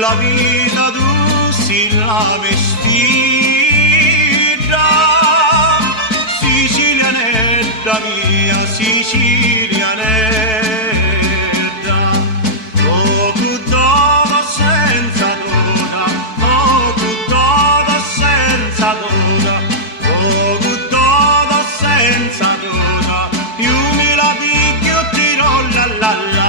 la vita tu si la vestita, sicilianetta mia, sicilianetta, oh cuttola senza donna, oh cuttola senza donna, oh cuttola senza donna, più mi la picchio tiro la la la.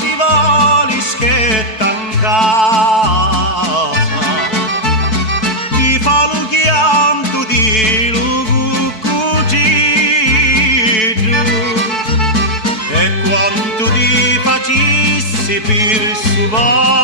Ti voli schietta in casa, ti fa lo chianto di lucucito, e quanto ti facissi per suvare